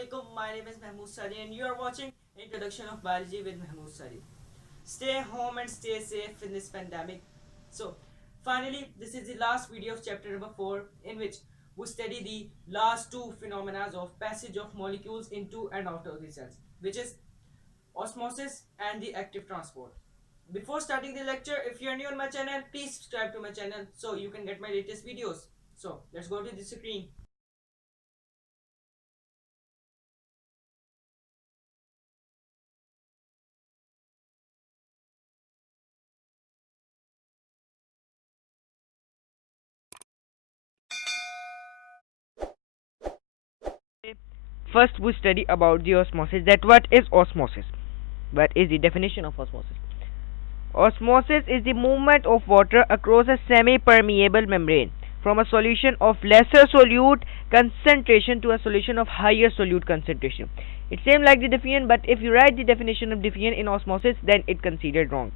Assalamualaikum. My name is Mehmood and you are watching Introduction of Biology with Mehmood. Stay home and stay safe in this pandemic. So, finally, this is the last video of chapter number 4, in which we study the last two phenomena of passage of molecules into and out of the cells, which is osmosis and the active transport. Before starting the lecture, if you are new on my channel, please subscribe to my channel so you can get my latest videos. So, let's go to the screen. First, we study about the osmosis. That what is osmosis? What is the definition of osmosis? Osmosis is the movement of water across a semi-permeable membrane from a solution of lesser solute concentration to a solution of higher solute concentration. It seems like the definition, but if you write the definition of diffusion in osmosis, then it considered wrong,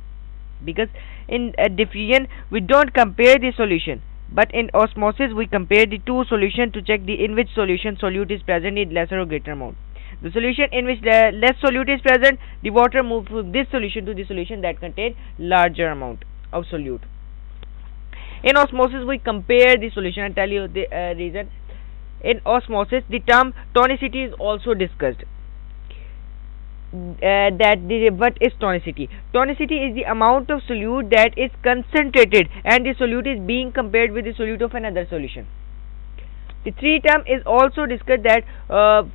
because in diffusion we don't compare the solution, but in osmosis we compare the two solutions to check the in which solution solute is present in lesser or greater amount. The solution in which less solute is present, the water moves from this solution to the solution that contain larger amount of solute. In osmosis we compare the solution and tell you the reason. In osmosis the term tonicity is also discussed. What is tonicity? Tonicity is the amount of solute that is concentrated and the solute is being compared with the solute of another solution. The three term is also discussed. That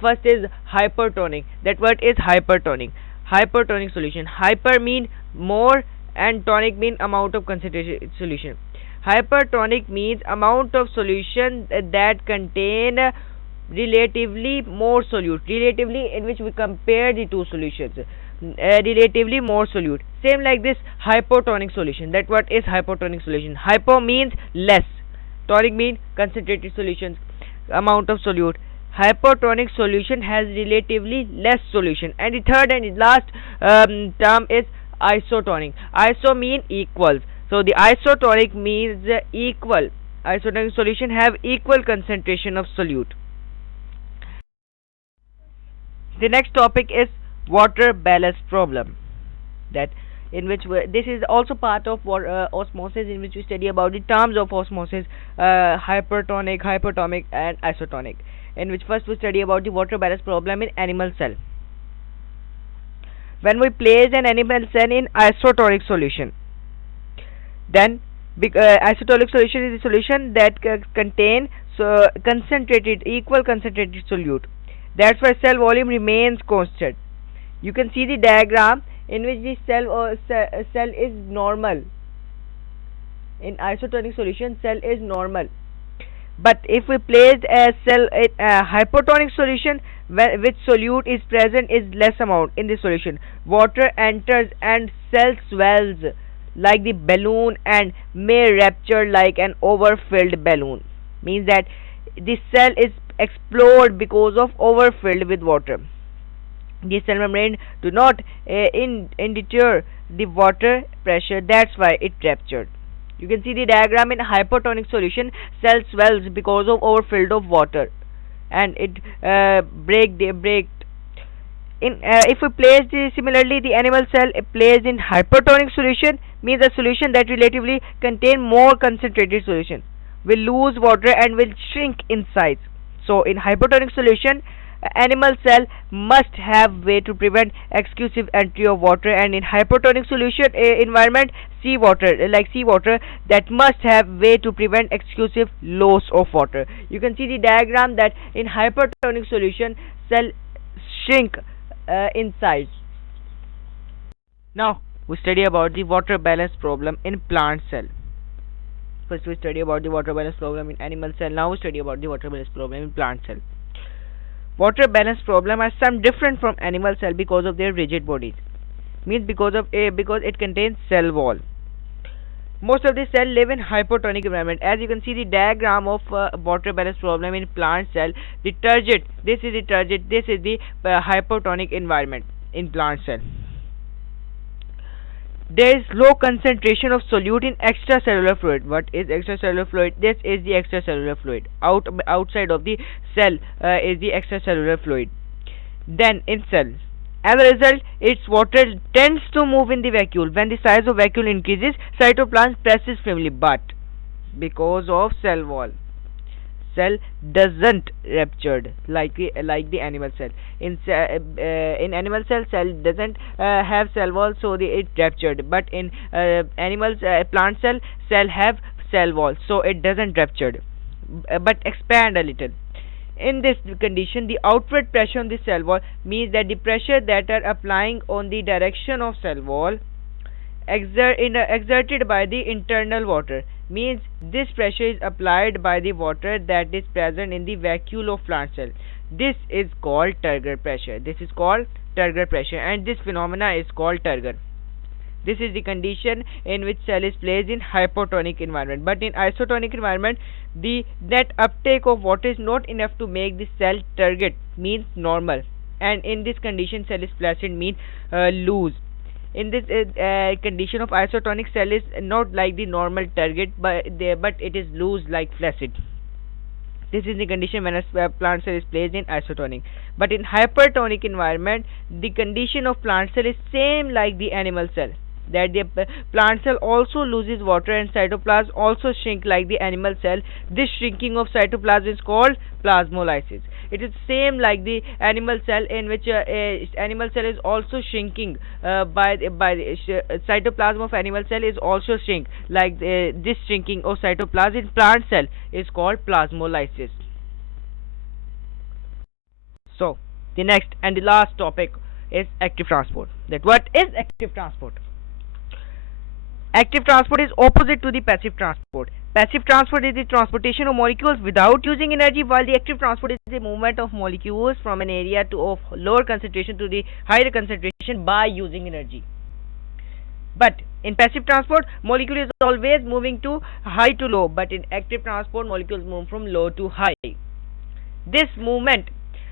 first is hypertonic. That what is hypertonic? Hypertonic solution. Hyper mean more and tonic mean amount of concentration solution. Hypertonic means amount of solution that contain relatively more solute, relatively in which we compare the two solutions, relatively more solute. Same like this hypotonic solution. That what is hypotonic solution? Hypo means less, tonic means concentrated solutions, amount of solute. Hypotonic solution has relatively less solution. And the third and the last term is isotonic. Iso mean equals, so the isotonic means equal. Isotonic solution have equal concentration of solute. The next topic is water balance problem. That in which this is also part of osmosis, in which we study about the terms of osmosis, hypertonic, hypertonic, and isotonic. In which first we study about the water balance problem in animal cell. When we place an animal cell in isotonic solution, then isotonic solution is a solution that contain concentrated, equal concentrated solute. That's why cell volume remains constant. You can see the diagram in which the cell is normal. In isotonic solution, cell is normal. But if we place a cell in a hypotonic solution, which solute is present is less amount in the solution, water enters and cell swells like the balloon and may rupture like an overfilled balloon. Means that the cell is explode because of overfilled with water. The cell membrane do not deter the water pressure. That's why it ruptured. You can see the diagram. In hypotonic solution, cell swells because of overfilled of water, and it break. In if we place similarly the animal cell placed in hypertonic solution, means a solution that relatively contain more concentrated solution will lose water and will shrink in size. So in hypotonic solution, animal cell must have way to prevent excessive entry of water, and in hypotonic solution environment, seawater that must have way to prevent excessive loss of water. You can see the diagram that in hypertonic solution cell shrink in size. Now we study about the water balance problem in plant cell. First we study about the water balance problem in animal cell. Now we study about the water balance problem in plant cell. Water balance problem are some different from animal cell because of their rigid bodies. Means because it contains cell wall. Most of the cell live in hypotonic environment. As you can see the diagram of water balance problem in plant cell, the turgid. This is the turgid. This is the hypotonic environment in plant cell. There is low concentration of solute in extracellular fluid. What is extracellular fluid? This is the extracellular fluid. Outside of the cell is the extracellular fluid. than in cells. As a result, its water tends to move in the vacuole. When the size of vacuole increases, cytoplasm presses firmly, but because of cell wall, cell doesn't ruptured like the animal cell. In animal cell doesn't have cell wall, so it ruptured. But in animals plant cell have cell wall, so it doesn't ruptured, but expand a little. In this condition, the outward pressure on the cell wall means that the pressure that are applying on the direction of cell wall exerted by the internal water means this pressure is applied by the water that is present in the vacuole of plant cell. This is called turgor pressure. This is called turgor pressure, and this phenomena is called turgor. This is the condition in which cell is placed in hypotonic environment. But in isotonic environment, the net uptake of water is not enough to make the cell turgid, means normal. And in this condition, cell is flaccid, means loose. In this condition of isotonic, cell is not like the normal turgid, but it is loose like flaccid. This is the condition when a plant cell is placed in isotonic. But in hypertonic environment, the condition of plant cell is same like the animal cell. That the plant cell also loses water and cytoplasm also shrink like the animal cell. This shrinking of cytoplasm is called plasmolysis. It is same like the animal cell, in which animal cell is also shrinking cytoplasm of animal cell is also shrink like this shrinking of cytoplasm in plant cell is called plasmolysis. So the next and the last topic is active transport. That what is active transport? Active transport is opposite to the passive transport. Passive transport is the transportation of molecules without using energy, while the active transport is the movement of molecules from an area of lower concentration to the higher concentration by using energy. But in passive transport, molecule is always moving to high to low, but in active transport, molecules move from low to high. This movement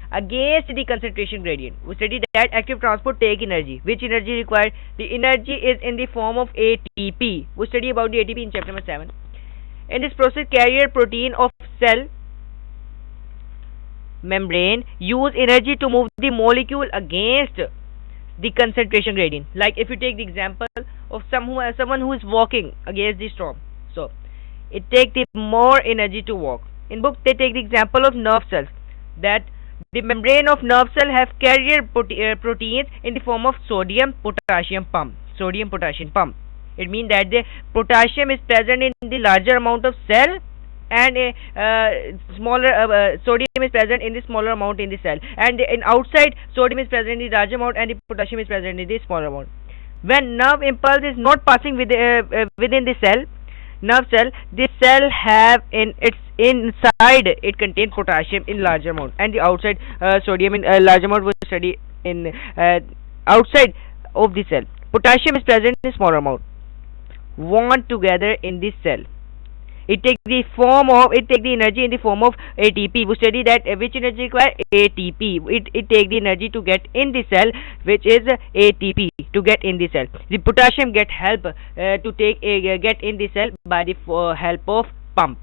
against the concentration gradient. We studied that active transport take energy. Which energy required? The energy is in the form of ATP. We study about the ATP in chapter number 7. In this process, carrier protein of cell membrane use energy to move the molecule against the concentration gradient. Like if you take the example of someone who is walking against the storm, so it takes the more energy to walk. In book they take the example of nerve cells, that the membrane of nerve cell have carrier proteins in the form of sodium potassium pump. Sodium potassium pump. It means that the potassium is present in the larger amount of cell, and a smaller sodium is present in the smaller amount in the cell, and in outside sodium is present in the larger amount and the potassium is present in the smaller amount. When nerve impulse is not passing within the cell, nerve cell, the cell have in its inside it contains potassium in larger amount, and the outside sodium in large amount. We study in outside of the cell, potassium is present in smaller amount, bond together in the cell. It take the energy in the form of ATP. We study that which energy require ATP. It take the energy to get in the cell, which is ATP to get in the cell. The potassium get help to get in the cell by the help of pump.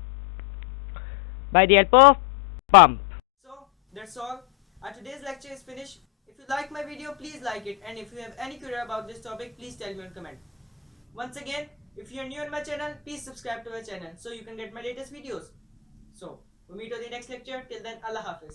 By the help of pump. So that's all. Our today's lecture is finished. If you like my video, please like it, and if you have any query about this topic, please tell me in comment. Once again, if you are new on my channel, please subscribe to my channel so you can get my latest videos. So, we'll meet on the next lecture. Till then, Allah Hafiz.